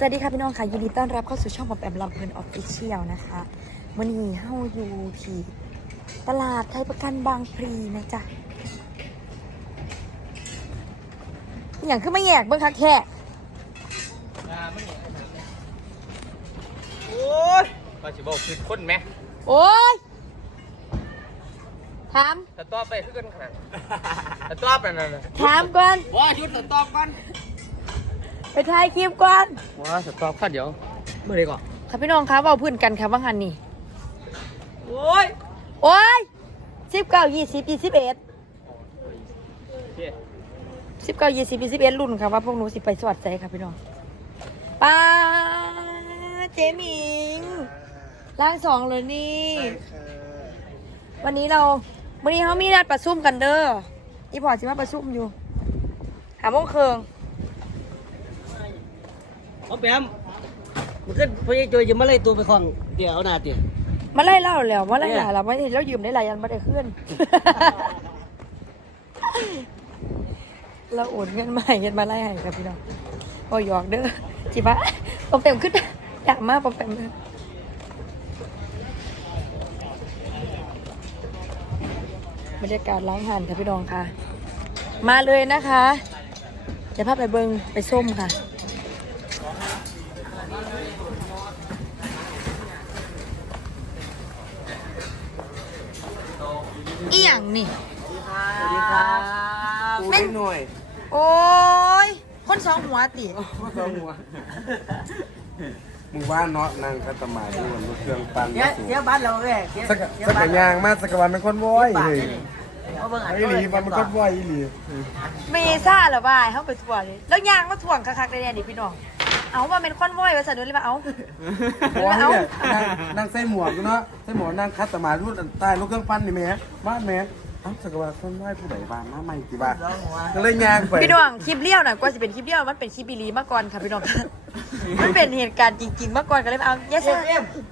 สวัสดีค่ะพี่น้องค่ะ ยินดีต้อนรับเข้าสู่ช่องของแอมลำเพลินออฟฟิเชียลนะคะวันนี้เฮาอยู่ที่ตลาดไทยประกันบางพลีนะจ๊ะอหย่างขึ้นไม่แยกเบิ้งคักแค่โอ้ยก็สิบอกคือคนไหมโอ้ยถามแต่ตอบไปคือกันขนาดแต่ตอบไปนั่นน่ะถามก่อนว้าชุดแต่ตอบกันไป ถ่ายคลิปก่อนว้าแต่ตอบกันเดี๋ยวเมื่อไรก่อนค่ะพี่น้องคะเบาพื้นกันค่ะว่างหันนี่ โอ้ยโอ้ยสิบเก้ายี่สิบยี่สิบเอ็ดสิบเก้ายี่สิบยี่สิบเอ็ดรุ่นค่ะว่าพวกหนูสิไปสวัสดิ์ใจค่ะพี่น้องป้าเจหมิงร่างสองเลยนี่ วันนี้เราวันนี้เขามีนัดประชุมกันเด้ออีพอร์ตสิมาประชุมอยู่ หาโมงเคือง เอาแปมมันขึ้นพยายจะมาไล่ตัวไปของเดี๋ยวเอาหน้าเตี๋ยมาไล่เล่าแล้วมาไล่หลายเราไม่ได้เรายืมได้หลายยันไม่ได้ขึ้น เราโอนเงินมาให้เงินมาไล่ให้ครับพี่น้องบอหยอกเด้อจิบะปอมเต็มขึ้นอยากมากปอมเต็มเลยบรรยากาศล้างหันค่ะพี่น้องค่ะ มาเลยนะคะจะพาไปเบิงไปส้มค่ะ อีหยังนี่ สวัสดีครับแม่นหน่อยโอ้ย คนสองหัวติตัวหัวมึงว่าเนาะนางคัตมาดูมันเครื่องปั่นเดี๋ยวเดี๋ยวบ้านเราเลยเดี๋ยวสักเดี๋ยวสักบ้านกะยางมาสักกะวันเป็นคนว้อยเลยเอาเบิ่งอันไอ้หลีมันเป็นคนว้อยอีหลีเมซ่าเหรอบ่ายเขาไปถ่วงเลยแล้วยางมาถ่วงคักๆได้เนี่ยดิพี่น้อง เอาว่าเป็นคอนวอยภาษาดูเลยมาเอาเพราะว่าเนี่ยนางนางใส่หมวกอยู่เนาะใส่หมวกนางคัตมาดูใต้ลูกเครื่องปั่นนี่แม่บ้านแม่เอ้าสักกะวันคนว้อยผู้ใดบ้านมาใหม่กี่บ้านก็เลยยางไปพี่น้องคลิปเลี้ยวน่ะกว่าจะเป็นคลิปเลี้ยวมันเป็นคลิปบีรีมาก่อนค่ะพี่น้องมันเป็นเหตุการณ์จริง ๆ มาก่อนก็เลยมาเอาเยส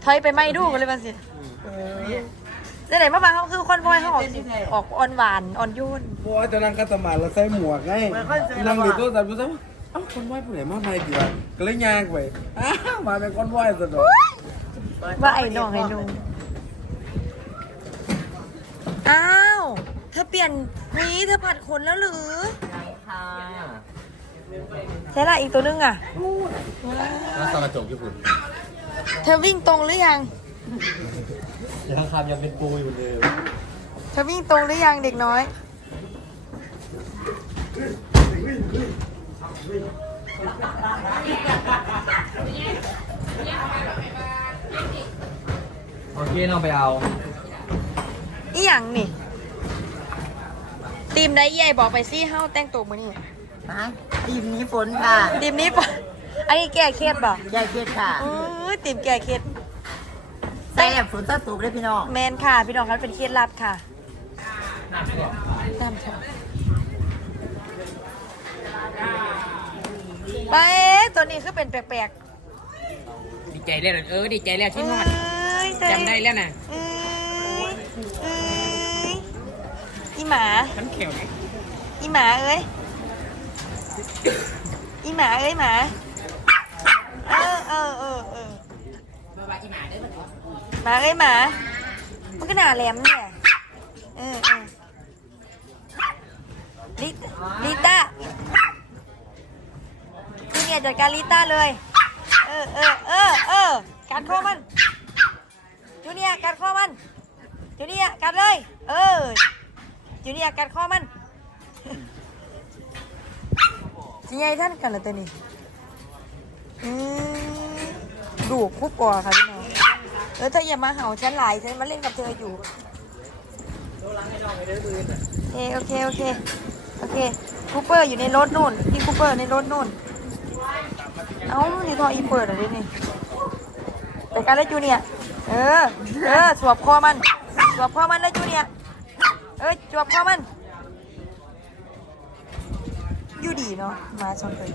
ถอยไปไม่ดูกันเลยมาสิไหนๆมาบางเขาคือคอนวอยเขาออกสิออกอ่อนหวานอ่อนโยนเพราะว่าจะนางคัตมาแล้วใส่หมวกไงนางดูตัวแต่ดูซะเอ้าคนว้อยผู้ใดมาใหม่กี่บ้านก็เลยยางไปอ้าวมาเป็นคนว้อยซะดอกว่าไอ้น้องไอ้นุ่งอ้าว เธอเปลี่ยนนี้เธอผัดขนแล้วหรือค่ะใช่ละอีกตัวนึงอะน่าสกระจกญี่ปุ่นเธอวิ่งตรงหรือยังยังคำยังเป็นปูอยู่เลยเธอวิ่งตรงหรือยังเด็กน้อย โอเคเราไปเอาอีหยังนี่ทีมไหนใหญ่บอกไปสิเฮาแต่งตัวมื้อนี้ฮะทีมนี้ฝนค่ะทีมนี้ปะอันนี้แก้เครียดบ่ยายเครียดค่ะอื้อทีมแก้เครียดใส่แอบฝนตะตุกได้พี่น้องแมนค่ะ พี่น้องครับเป็นเครียดลับค่ะน้ำค่ะ ไปตัวนี้คือเป็นแปลกดีใจแล้วเออดีใจแล้วๆที่นอดเอ้ยจำได้แล้วน่ะเอ้ยเอ้ยอีหมา ฉันเขียวไหมอีหมาเอ้ย อีหมาเอ้ยหมา เออเออเออเออหมาเอ้ยหมา มันก็หนาแหลมเนี่ย เออเออลิลิต้าพี่ เนี่ยจัดการลิต้าเลย เออเออเออเออกัดคอมันจูเนียกัดคอมันจูเนียกัดเลย เออจูเนียกัดคอมันสิยายท่านกันละตัวนี้อืมดูคู่กว่าค่ะพี่น้องเออเธออย่ามาเห่าฉันหลายฉันมาเล่นกับเธออยู่โอเคโอเคโอเคโอเคคูเปอร์อยู่ในรถนู่นพี่คูเปอร์ในรถนู่น เอ้านี่ทออีเปิดอะไรนี่ไปกันเลยจูเนียเออ เออสวบคอมันสวบคอมันเลยจูเนียเออสวบคอมัน อยู่ดีเนาะ มาชนเลย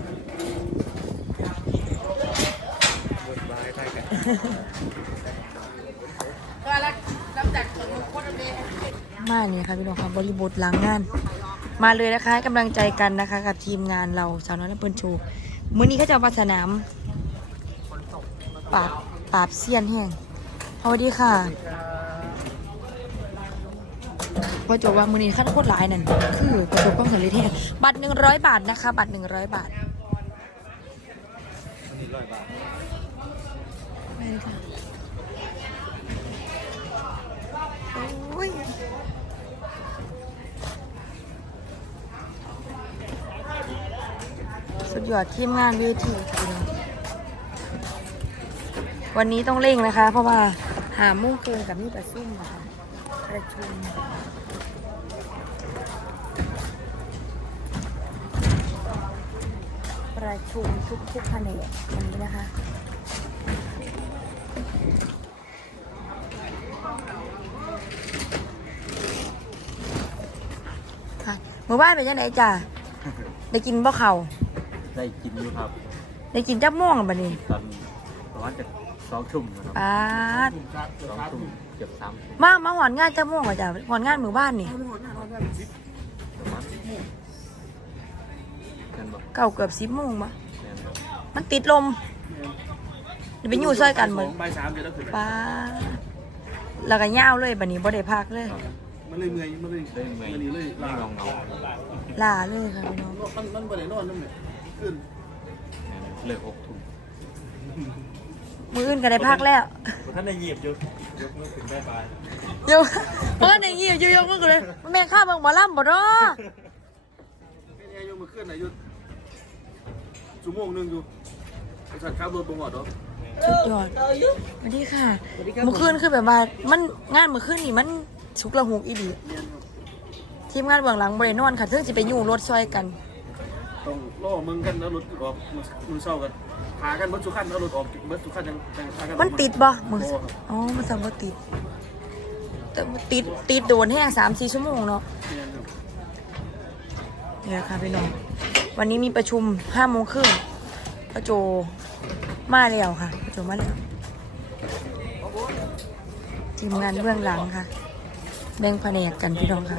มาเนี่ยค่ะพี่น้องค่ะบริบทหลังงาน มาเลยนะคะกำลังใจกันนะคะ กับทีมงานเราสาวน้อยและเปิ้ลชว์ มื้อนี้เขาจะวามาสนามปราบปราบเซียนแห้งสวัสดีค่ะพอจบว่ามือนี้ขั้นโคตรหลายนั่น คือประสบความสำเร็จแท้บัตรหนึ่งร้อยบาทนะคะ บัตรหนึ่งร้อยบาทไปเลยค่ะโอ้ย สุ ดยอดทีมงานเวทีค่ะพี่น้องวันนี้ต้องเร่งนะคะ เพราะว่าหามุ่งเกินกับมีประชุมนะคะประชุมประชุมทุกทุกแผนกวันนี้นะคะค่ะหมู่บ้านเป็นยังไงจ้ะได้กินบ่เขา ได้กินอยู่ครับได้กินจับม่วงบัดนี้ตอนประมาณจะสองทุ่มนะครับป้าดสองทุ่มเกือบสามทุ่มมามาหอนงานจับม่วงก่อนจ้ะหอนงานหมู่บ้านนี่ประมาณกันบอกเก่าเกือบสิบโมงปะแม่นบอกมันติดลมเดี๋ยวไปอยู่ซอยกันเหมือนใบสามเดือนแล้วขึ้นป้าดแล้วก็ย่าวเลยบัดนี้บ่ได้พักเลยมันเลยเมื่อยมันเลยเล่นเมื่อยมันนี่เลยไม่ลาเงาเงาลาเลยค่ะพี่น้อง มันมันบ่ได้นอนนั่นแหละ ขึ้นๆแม่นเลิกหกทุ่มมืออื่นก็ได้พักแล้วท่านได้หยิบอยู่ยกมือขึ้นบายบายอยู่เมื่อไหร่ยี่อยู่ยกมือกันเลยมันแม่นข้าเบิ่งหมอลำบ่เนาะเป็นไงอยู่มือขึ้นน่ะอยู่ชั่วโมงหนึงอยู่ไอ้สัตว์ขับรถบ่หมดดอกสุดยอดสวัสดีค่ะเมื่อคืนคือแบบว่ามันงานเมื่อคืนนี่มันสุกละหุกอีดีทีมงานเบื้องหลังบริโนอนค่ะเพื่อจะไปอยู่รถซอยกัน ต้องล่อมึงกันแล้วรถออกมือเศร้ากันพากันเบิดสุขันแล้วรถออกเบิดสุขันยังยังพากันออกมันติดบ่มือบ่ครับอ๋อมันสั่งว่าติด แต่มันติดติดโดนแห้งสามสี่ชั่วโมงเนาะเนี่ยครับเนี่ยค่ะพี่น้องวันนี้มีประชุมห้าโมงครึ่งพระโจมาแล้วค่ะพระโจมาแล้วทีมงานเบื้องหลังค่ะ แบ่งแผนกกันพี่น้องค่ะ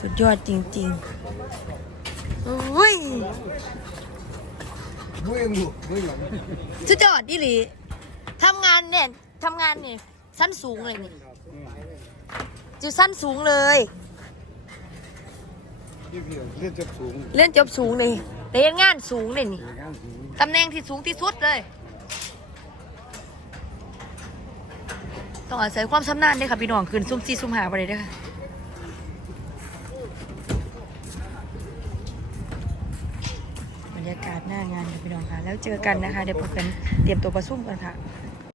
สุดยอดจริงๆอุ้ยด้วยยังอยู่ด้วยหลังสุดยอดดิหลีทำงานเนี่ยทำงานเนี่ยสั้นสูงเลยนี่จะสั้นสูงเลยพี่พี่เรียนจบสูงเล่นจบสูงเลยเรียนงานสูงเลยนี่งานสูงตำแหน่งที่สูงที่สุดเลย ต้องอาศัยความชำนาญด้วยค่ะพี่น้องขึ้นซุ่มซีซุ่มหาไปเลยเด้วยค่ะบรรยากาศหน้างานค่ะพี่น้องค่ะ แล้วเจอกันนะคะ เดี๋ยวพบกันเตรียมตัวประชุมกันค่ะ